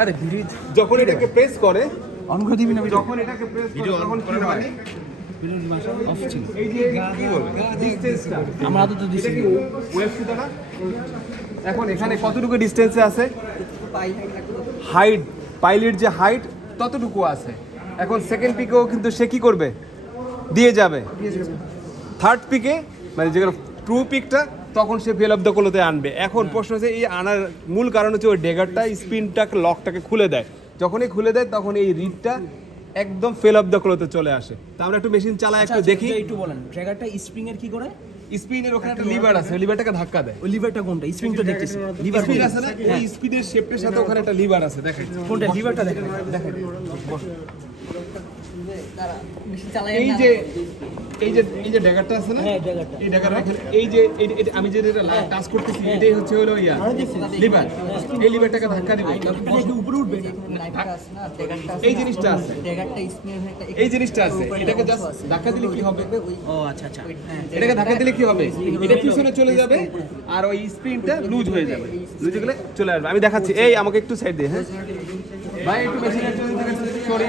আরে ভিডিও যখন এটাকে প্রেস করে অন করে দিবি না যখন এটাকে প্রেস করে তখন কি হয় অফ ছিল এই যে কি বলবো ডিসটেন্সটা আমার হাতে তো দিছি এটা কি ওয়েব সুতা না এখন এখানে কতটুকু ডিসটেন্সে আছে হাইট পাইলের যে হাইট ততটুকু আছে এখন সেকেন্ড পিকেও কিন্তু সে কি করবে দিয়ে যাবে থার্ড পিকে মানে যেগুলো ট্রু পিকটা তখন সে ফেল অফ দ্য কোলোতে আনবে এখন প্রশ্ন হচ্ছে এই আনার মূল কারণ হচ্ছে ওই ডেগারটা স্পিনটাকে লকটাকে খুলে দেয় যখনই খুলে দেয় তখন এই রিডটা একদম ফেল অফ দ্য কোলোতে চলে আসে তা আমরা একটু মেশিন চালাই একটু দেখি একটু বলেন ট্র্যাগারটা স্প্রিং এর কি করে স্পিনের ওখানে একটা লিভার আছে ওই লিভারটাকে ধাক্কা দেয় ওই লিভারটা কোনটা স্প্রিং তো দেখতেছি লিভার স্পিন আছে না ওই স্পিনের শেপের সাথে ওখানে একটা লিভার আছে দেখাই কোনটা লিভারটা দেখেন দেখেন এই যে ড্যাগারটা আছে না হ্যাঁ ড্র্যাগারটা এই ড্যাগার এই যে আমি যে এটা টাচ করতেছি এটাই হচ্ছে হলো ইয়া লিভার এই লিভারটাকে ধাক্কা দিব কি উপরে উঠবে এই জিনিসটা আছে এই জিনিসটা আছে এটাকে জাস্ট ধাক্কা দিলে কি হবে ও আচ্ছা আচ্ছা এটাকে ধাক্কা দিলে কি হবে এটা পিছনে চলে যাবে আর ওই স্প্রিনটা লুজ হয়ে যাবে লুজ হয়ে গেলে চলে আসবে আমি দেখাচ্ছি এই আমাকে একটু সাইড দিয়ে হ্যাঁ ভাই একটু মেশিনের জন্য সরি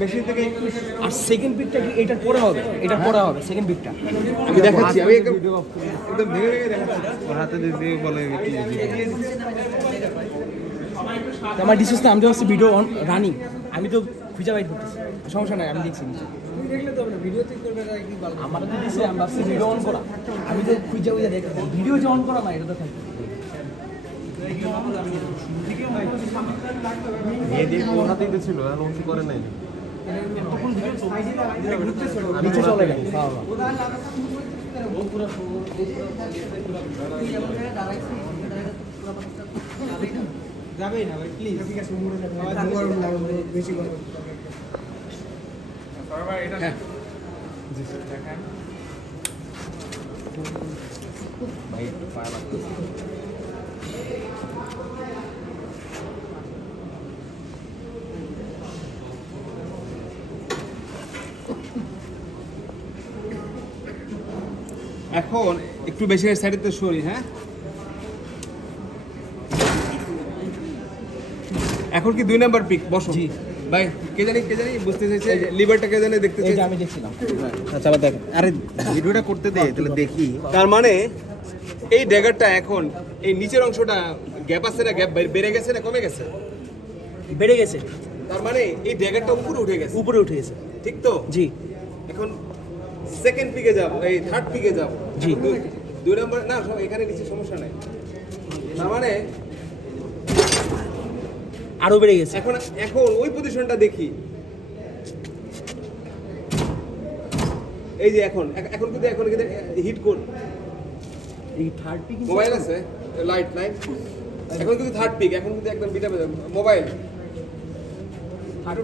মেশিন থেকে একটু আর সেকেন্ড পিকটা কি এটার পরে হবে এটার পরে হবে সেকেন্ড পিকটা আমি দেখাচ্ছি আমি একদম ভেঙে ভেঙে দেখাচ্ছি হাতে দিয়ে বলে আমার ডিসেসটা আমি তো হচ্ছে ভিডিও অন রানিং আমি তো খুঁজে বাইট করতেছি সমস্যা নাই আমি দেখছি নিচে আমার তো দিছে আমি ভাবছি ভিডিও অন করা আমি তো খুঁজে খুঁজে দেখছি ভিডিও যে অন করা না এটা তো থাকবে মেয়েদের কোন হাতেই ছিল আর অন্য করে নাই নিচে চলে গেল যাবেই না ভাই প্লিজ ঠিক আছে বেশি কথা ভাই পায়া লাগছে এখন একটু বেশি সাইডেতে সরি হ্যাঁ এখন কি 2 নাম্বার পিক বসো জি ভাই কে জানি বুঝতে চাইছে লিভারটা কে জানি দেখতে এই চাইছে যে আমি দেখছিলাম আচ্ছা আবার দেখ আরে ভিডিওটা করতে দে তাহলে দেখি তার মানে এই ড্যাগারটা এখন এই নিচের অংশটা গ্যাপ আছে না গ্যাপ বেড়ে গেছে না কমে গেছে বেড়ে গেছে তার মানে এই ড্যাগারটা উপরে উঠে গেছে উপরে উঠে গেছে ঠিক তো জি এখন সেকেন্ড পিকে যাব এই থার্ড পিকে যাব জি। 2 নাম্বার না এখানে নিচে সমস্যা নাই তার মানে আরো বেড়ে গেছে এখন ওই পজিশনটা দেখি এই যে এখন কিন্তু হিট কোড এই থার্ড পিক মোবাইল আছে লাইট এখন কিন্তু থার্ড পিক এখন কিন্তু একদম বিটা মোবাইল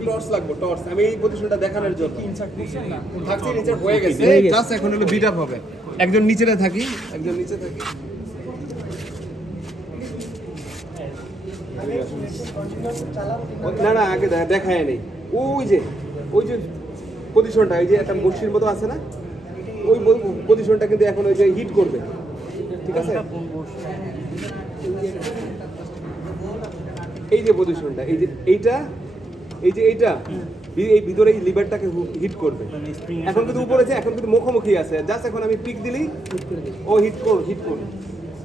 টর্চ লাগবে টর্চ আমি এই পজিশনটা দেখানোর জন্য ইনসার্ট করছেন না থাকছে নিচে হয়ে গেছে জাস্ট এখন হলো বিট আপ হবে একজন নিচেতে থাকি একজন নিচে থাকি না আগে দেখায় নেই ওই যে পজিশনটা এই যে একটা বসির মতো আছে না ওই পজিশনটা কিন্তু এখন ওই যে হিট করবে ঠিক আছে এই যে পজিশনটা এই যে এইটা এই ভিতরে এই লিভারটাকে হিট করবে এখন কিন্তু উপরে আছে এখন কিন্তু মুখোমুখি আছে জাস্ট এখন আমি পিক দিলেই ও হিট করবে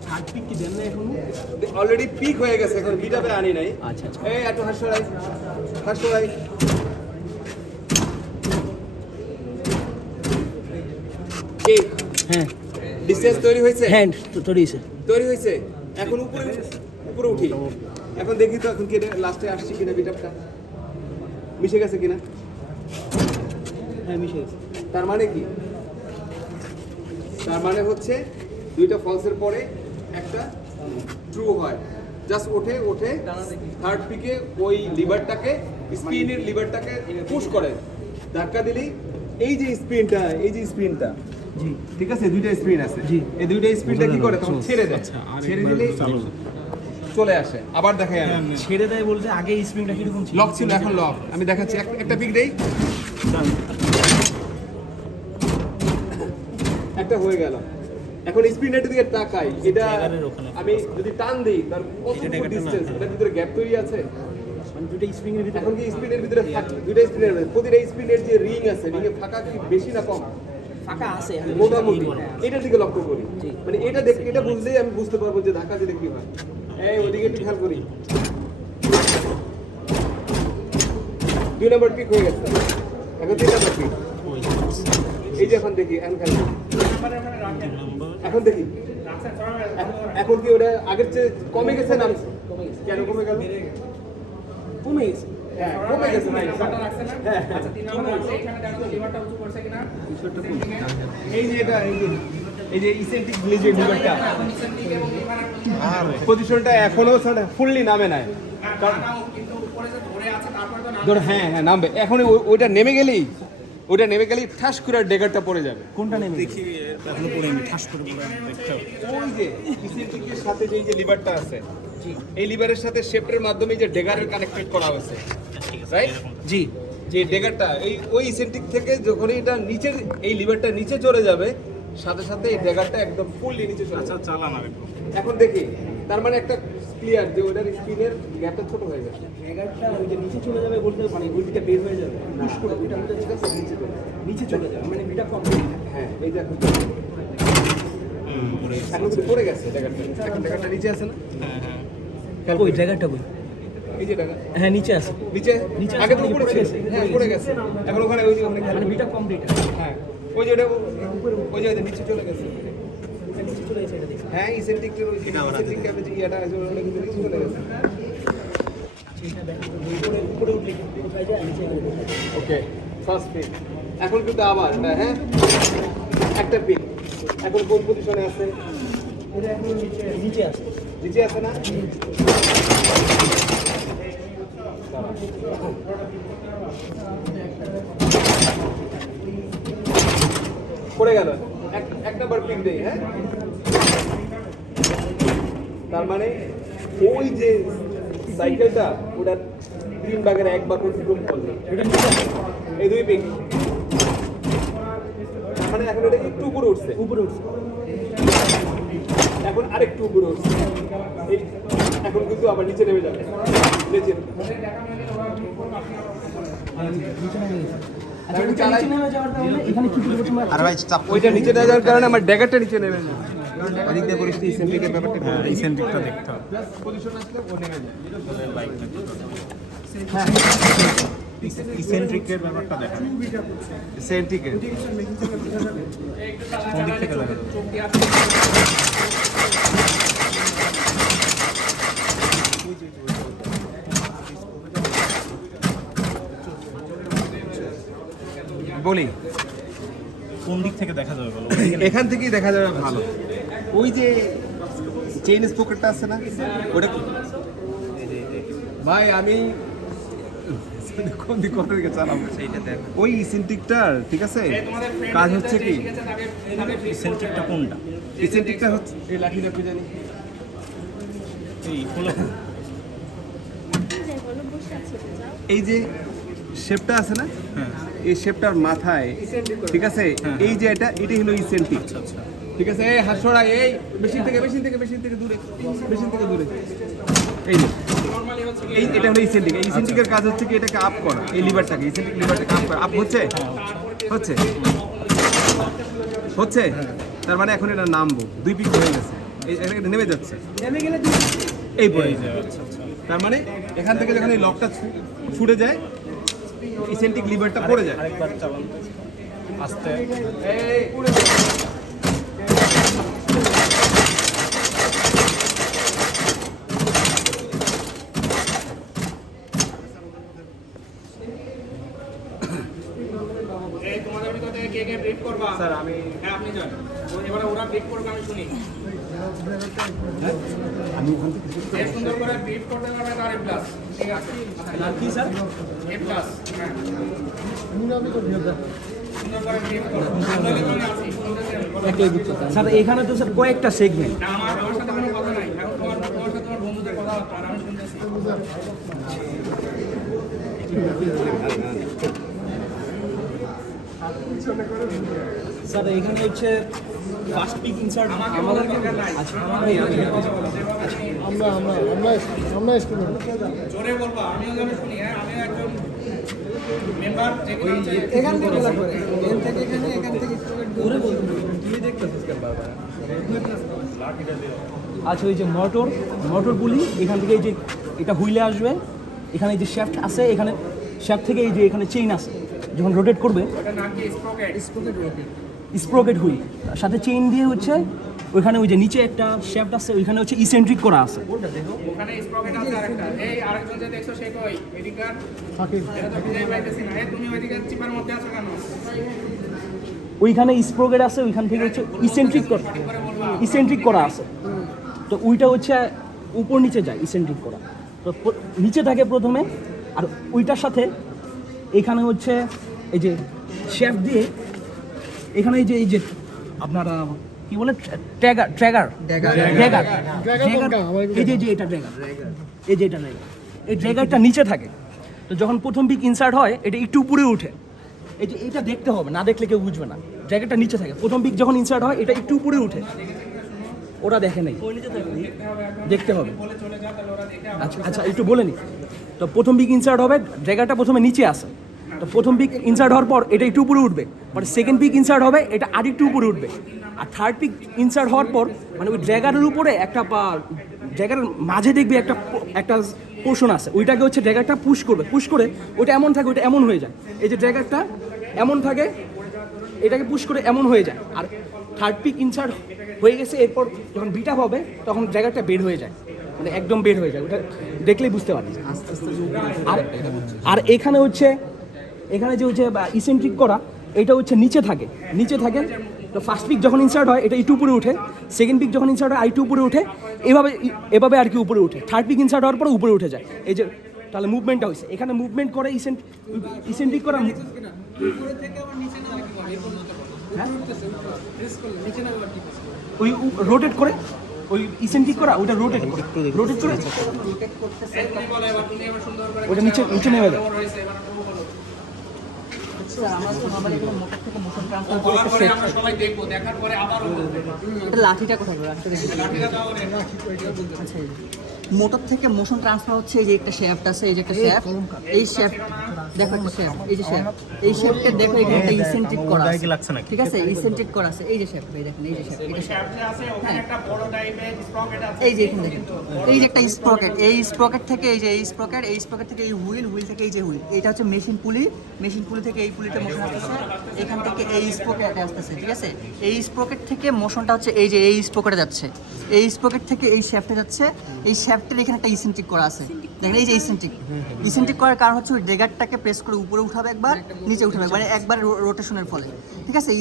থার্ড পিক কি দেন না এখন অলরেডি পিক হয়ে গেছে এখন বিটাপে আনি নাই আচ্ছা আচ্ছা এই একটু হাসরাই এই হ্যাঁ ডিসটেন্স তৈরি হয়েছে হ্যান্ড তৈরি হয়েছে এখন উপরে উঠি এখন দেখি তো এখন কি লাস্টে আসছে কিনা বিটাপটা মিশে গেছে কিনা হ্যাঁ মিশে গেছে তার মানে কি তার মানে হচ্ছে দুইটা ফলসের পরে একটা ট্রু হয় জাস্ট ওঠে থার্ড পিকে ওই স্পিনের লিভারটাকে পুশ করে ধাক্কা দিলেই এই যে স্পিনটা জি ঠিক আছে দুইটা স্পিন আছে জি। এই দুইটা স্পিনটা কি করে তখন ছেড়ে দেয় ছেড়ে দিলে চলে আসে আবার দেখাই আমি ছেড়ে দেয় বলতে আগে স্প্রিংটা কিরকম ছিল লক ছিল এখন লক আমি দেখাচ্ছি একটা পিক দেই একটা হয়ে গেল এখন স্পিনের দিকে তাকাই এটা আমি যদি টান দিই তার কতটুকু ডিসটেন্স এটার ভিতরে গ্যাপ তৈরি আছে মানে দুটো স্প্রিং এর ভিতরে এখন কি স্পিনের ভিতরে দুইটা স্পিনের প্রতিটা স্পিনের যে রিং আছে রিং এর ফাঁকা কি বেশি না কম? ফাঁকা আছে মোটামুটি এটার দিকে লক্ষ্য করি, মানে এটা দেখে এটা বুঝলেই আমি বুঝতে পারবো যে ধাক্কা দিলে কি হয়। এই ওদিকে একটু খেয়াল করি, 2 নম্বর পিক হয়ে গেছে, এখন 3 নম্বর পিক। এই যে এখন দেখি এখন খেয়াল করি, এখন দেখি এখন কি ওটা আগের চেয়ে কমে গেছে না কেন কমে গেল? কমে গেছে। হ্যাঁ কমে গেছে ভাই। এই যে এটা এই যে ইসেন্ট্রিক যে লিভারটা পজিশনটা এখনো ফুললি নামে নাই, ধর হ্যাঁ হ্যাঁ নামবে এখন। ওইটা নেমে গেলেই ঠাস করে ডেগারটা পড়ে যাবে। কোনটা নেমে দেখি এখনো পড়েনি, ঠাস করে পড়ে দেখতে হবে। ওই যে ইসেন্ট্রিকের সাথে যে এই যে লিভারটা আছে, এই লিভারের সাথে শেফটের মাধ্যমে যে ডেগারের কানেক্টেড করা হয়েছে, রাইট? জি যে ডেগারটা এই ওই ইসেন্ট্রিক থেকে যখনই এটা নিচের এই লিভারটা নিচে চলে যাবে, সাথে সাথে এই ডেগারটা একদম ফুললি নিচে চলে যাবে। চালান আর একটু। এখন দেখি তার মানে একটা ক্লিয়ার যে ওটার স্পিনের গ্যাপটা ছোট হয়ে যাবে। জায়গাটা ওই যে নিচে চলে যাবে বলতে মানে ওই দিকে বের হয়ে যাবে পুশ করে ওইটা মধ্যে ঠিক আছে নিচে চলে যাবে মানে এটা কম। হ্যাঁ এই যে এখন এখন কিন্তু পড়ে গেছে ডেগারটা, এখন ডেগারটা নিচে আছে না? হ্যাঁ ওই জায়গাটা কই? এই যে ডেগার হ্যাঁ নিচে আছে নিচে নিচে আগে আছে, তো পড়ে পড়ে গেছে। গেছে। হ্যাঁ পড়ে গেছে, এখন ওখানে ওই যে ওখানে মানে বিটা কমপ্লিট। হ্যাঁ ওই যে ওটা ওই যে নিচে চলে গেছে। নিচে চলে গেছে এটা দেখি। হ্যাঁ ইসেন্ট্রিকের ওই ইসেন্ট্রিক ক্যাপে যে ইয়াটা আছে ওটা কিন্তু নিচে চলে গেছে। উপরে উঠলে কোথায় যায় নিচে গেলে কোথায় যায়? Okay first pick. এখন কিন্তু আবার এটা হ্যাঁ একটা পিক এখন কোন পজিশনে আছে? এটা এখন নিচে আছে। নিচে আছে না? পড়ে গেল, এক নাম্বার পিক দেই। হ্যাঁ তার মানে ওই যে সাইকেলটা ওটা 3 ভাগের 1 ভাগ অতিক্রম করলো, এটা নিচে আছে। এই 2 পিক। মানে এখন এটা একটু উপরে উঠছে, উপরে উঠছে। এখন আরেকটু উপরে উঠছে, এখন কিন্তু আবার নিচে নেমে যাবে। নিচে আচ্ছা এটা নিচে নেমে যাওয়ার কারণে এখানে কি পরিবর্তন হয়? আর ভাই চাপ ওইটা নিচে না যাওয়ার কারণে আমার ড্যাগারটা নিচে নেমে যায়। ওদিক দিয়ে পরিস্থিতি ইসেন্ট্রিকের ব্যাপারটা ইসেন্ট্রিকটা দেখতে হবে। পজিশন আসলে ও নেমে যায়। ইসেন্ট্রিকের ব্যাপারটা দেখা সেন্টিকের কোন দিক থেকে দেখা যাবে? বলি কোন দিক থেকে দেখা যাবে বলো? এখান থেকেই দেখা যাবে ভালো। ওই যে চেইন স্পোকেটটা আছে না ওটা ভাই আমি কোন দিক কোন দিকে চালাবো সেইটা দেখ। ওই ইসেন্ট্রিকটার ঠিক আছে কাজ হচ্ছে কি, ইসেন্ট্রিকটা কোনটা? ইসেন্ট্রিকটা হচ্ছে এই লাঠিটা কি জানি এই হলো এই যে শেপটা আছে না, হ্যাঁ এই শেপটার মাথায় ঠিক আছে এই যে এটাই হলো ইসেন্ট্রিক। আচ্ছা ঠিক আছে এই হাসড়া এই মেশিন থেকে দূরে এই যে এই এটা হলো ইসেন্ট্রিক। এই ইসেন্ট্রিকের কাজ হচ্ছে কি এটাকে আপ করা, এই লিভারটাকে ইসেন্ট্রিক লিভারটাকে আপ করা। আপ হচ্ছে হচ্ছে তার মানে এখন এটা নামবো, 2 পিক হয়ে গেছে, এই এটা নেমে যাচ্ছে, নেমে গেলে এই পড়ে এই যে আচ্ছা আচ্ছা তার মানে এখান থেকে যখন এই লকটা ছুটে যায় ইসেন্ট্রিক লিভারটা পড়ে যায়। আরেকবার চালান আস্তে। এই উড়ে যায়। স্যার আমি কি স্যার? স্যার এখানে তো স্যার কয়েকটা সেগমেন্ট। স্যার এখানে হচ্ছে ফার্স্ট পিক ইনসার্ট আমাদের আচ্ছা আমরা স্টুডেন্ট এখান থেকে লাগ করে এখান থেকে এখানে এখান থেকে দূরে বলতে তুমি দেখতেছিস কেন বারবার আচ্ছা ওই যে মোটর পুলি এখান থেকে এই যে এটা হুইলে আসবে, এখানে এই যে শ্যাফট আছে, এখানে শ্যাফট থেকে এই যে এখানে চেইন আছে, যখন রোটেট করবে স্প্রকেট হুইল সাথে চেইন দিয়ে হচ্ছে ওইখানে ওই যে নিচে একটা শ্যাফট আছে, ওইখানে হচ্ছে ইসেন্ট্রিক করা আছে। ওখানে স্প্রকেট আছে আরেকটা, এই আরেকজন যে দেখছো সে কই এদিকার এটা তো বুঝাই পাইতেছি না, এই তুমি ওইদিকে চিপার মধ্যে আছো কেন? ওইখানে স্প্রকেট আছে, ওইখান থেকে হচ্ছে ইসেন্ট্রিক করা আছে। তো ওইটা হচ্ছে উপর নিচে যায় ইসেন্ট্রিক করা, তো নিচে থাকে প্রথমে, আর ওইটার সাথে এখানে হচ্ছে এই যে শ্যাফট দিয়ে এখানে এই যে আপনার কি বলে ট্র্যাগার এই যে এটা ট্র্যাগার, এই যে এটা ট্র্যাগার, এই ট্র্যাগারটা নিচে থাকে। তো যখন প্রথম পিক ইনসার্ট হয় এটা একটু উপরে উঠে, এই যে এটা দেখতে হবে, না দেখলে কেউ বুঝবে না। ট্র্যাগারটা নিচে থাকে, প্রথম পিক যখন ইনসার্ট হয় এটা একটু উপরে উঠে, ওরা দেখে নাই, দেখতে হবে। আচ্ছা আচ্ছা একটু বলে নি। তো প্রথম পিক ইনসার্ট হবে, ট্র্যাগারটা প্রথমে নিচে আসে, তো প্রথম পিক ইনসার্ট হওয়ার পর এটা একটু উপরে উঠবে, পরে সেকেন্ড পিক ইনসার্ট হবে এটা আর একটু উপরে উঠবে, আর থার্ড পিক ইনসার্ট হওয়ার পর মানে ওই ড্র্যাগারের উপরে একটা ড্র্যাগারের মাঝে দেখবি একটা পোর্শন আছে, ওইটাকে হচ্ছে ড্র্যাগারটা পুশ করে ওইটা এমন থাকে, ওইটা এমন হয়ে যায়। এই যে ড্র্যাগারটা এমন থাকে, এটাকে পুশ করে এমন হয়ে যায়, আর থার্ড পিক ইনসার্ট হয়ে গেছে, এরপর যখন বিটা হবে তখন ড্র্যাগারটা বের হয়ে যায়, মানে একদম বের হয়ে যায়, ওটা দেখলেই বুঝতে পারবি। আর এখানে হচ্ছে এখানে যে হচ্ছে ইসেন্ট্রিক করা, এটা হচ্ছে নিচে থাকে। তো ফার্স্ট পিক যখন ইনসার্ট হয় এটা একটু উপরে উঠে, সেকেন্ড পিক যখন ইনসার্ট হয় আরেকটু উপরে উঠে, এভাবে আর কি উপরে উঠে, থার্ড পিক ইনসার্ট হওয়ার পরে উপরে উঠে যায়। এই যে তাহলে মুভমেন্টটা হয়েছে, এখানে মুভমেন্ট করে ইসেন্ট্রিক করা, উপরে থেকে আবার নিচে না কি করে এরকম হতে পারে উঠতেছে প্রেস করলে নিচে না আবার কি ওই রোটেট করে, ওই ইসেন্ট্রিক করা ওটা রোটেট করে রোটেট করতেছে তুমি বলো এবার, তুমি এবার সুন্দর করে ওটা নিচে নেমে যায়। হয়েছে এবার শুরু করো। আমরা তো নরমালি এখানে মোটর থেকে মোশন ট্রান্সফার করে বলার পরে আমরা সবাই দেখবো, দেখার পরে আবারও বলবো। এটা লাঠিটা কোথায় গেল? লাঠিটা দেখি। লাঠিটা দাও রে। আচ্ছা, এই যে। মোটর থেকে মোশন ট্রান্সফার হচ্ছে, এই যে একটা শ্যাফট আছে, এই যে একটা শ্যাফট, এই শ্যাফট দেখো একটা শ্যাফট, এই যে শ্যাফট, এই শ্যাফটে দেখো এখানে একটা ইসেন্ট্রিক করা আছে, ঠিক আছে, ইসেন্ট্রিক করা আছে, এই যে শ্যাফট, এই দেখেন এই যে শ্যাফট, এটা শ্যাফট, যে আছে ওখানে একটা বড় টাইপের স্প্রকেট আছে। এই যে এখানে দেখেন, এই যে একটা স্প্রকেট, এই স্প্রকেট থেকে এই যে এই স্প্রকেট থেকে এই হুইল থেকে এই যে হুইল, এটা হচ্ছে মেশিন পুলি থেকে এই পুলিতে মোশন আসতেছে, এখান থেকে এই স্প্রকেটে আসতেছে, ঠিক আছে। এই স্প্রকেট থেকে মোশনটা হচ্ছে এই যে এই স্প্রকেটে যাচ্ছে, এই স্প্রকেট থেকে এই শ্যাফটে যাচ্ছে, এই শ্যাফটের এখানে একটা ইসেন্ট্রিক করা আছে, দেখেন এই যে ইসেন্ট্রিক করার কারণ হচ্ছে ওই ড্র্যাগারটাকে প্রেস করে উপরে উঠাবে একবার, নিচে উঠাবে একবার, একবার রোটেশনের ফলে, ঠিক আছে।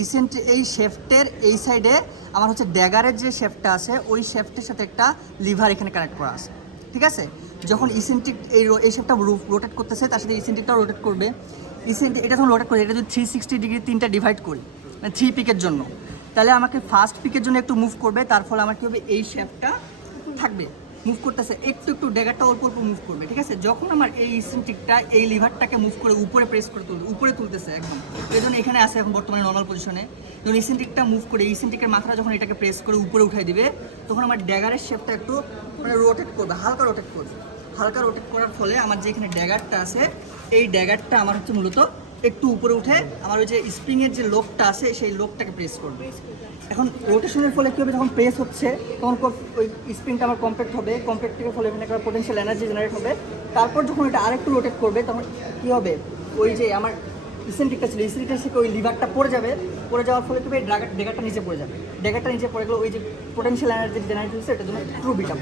এই শ্যাফটের এই সাইডে আমার হচ্ছে ড্যাগারের যে শ্যাফটটা আছে, ওই শ্যাফটের সাথে একটা লিভার এখানে কানেক্ট করা আছে, ঠিক আছে। যখন ইসেন্ট্রিক এই শ্যাফটটা রোটেট করতেছে, তার সাথে ইসেন্ট্রিকটাও রোটেট করবে। এটা যখন রোটেট করে, এটা যদি 360 ডিগ্রি তিনটা ডিভাইড করি, মানে 3 পিকের জন্য, তাহলে আমাকে ফার্স্ট পিকের জন্য একটু মুভ করবে, তার ফলে আমার কী হবে, এই শ্যাফটটা থাকবে, মুভ করতেছে একটু ড্যাগারটা অল্প মুভ করবে, ঠিক আছে। যখন আমার এই ইসেন্ট্রিকটা এই লিভারটাকে মুভ করে উপরে প্রেস করে উপরে তুলতেছে একদম, এই জন্য এখানে আছে এখন বর্তমানে নর্মাল পজিশনে। যখন ইসেন্ট্রিকটা মুভ করে, ইসেন্ট্রিকের মাথাটা যখন এটাকে প্রেস করে উপরে উঠাই দিবে, তখন আমার ড্যাগারের শেপটা একটু মানে রোটেট করবে, হালকা রোটেট করার ফলে আমার যে এখানে ড্যাগারটা আছে, এই ড্যাগারটা আমার হচ্ছে মূলত একটু উপরে উঠে আমার ওই যে স্প্রিংয়ের যে লোকটা আছে সেই লোকটাকে প্রেস করবে। এখন রোটেশনের ফলে কী হবে, যখন প্রেস হচ্ছে তখন ওই স্প্রিংটা আমার কম্প্যাক্ট হবে, কম্প্যাক্টের ফলে এখানে একটা পোটেনশিয়াল এনার্জি জেনারেট হবে। তারপর যখন এটা আরেকটু রোটেট করবে তখন কী হবে, ওই যে আমার ইসেন্ট্রিকটা ছিল, ইসেন্ট্রিকটা থেকে ওই লিভারটা পড়ে যাওয়ার ফলে কী হবে, ড্যাগারটা নিচে পড়ে যাবে, ড্যাগারটা নিচে পড়ে গেলে ওই যে পোটেনশিয়াল এনার্জি জেনারেট হচ্ছে এটার জন্য ট্রু বিটা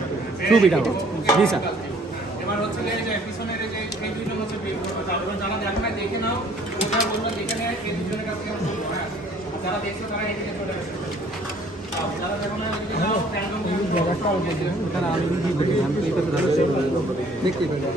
জি স্যার। এবার হচ্ছে যে পিছনের এই যে এই দুইজন হচ্ছে যারা দেখে না দেখে নাও, ওটা বললো দেখে নেয়, এই দুজনের কাছ থেকে বলবো। হ্যাঁ, যারা দেখছো তারা এদিকে চলে আসবে, যারা দেখো না এদিকে নাও, দেখতে পাবে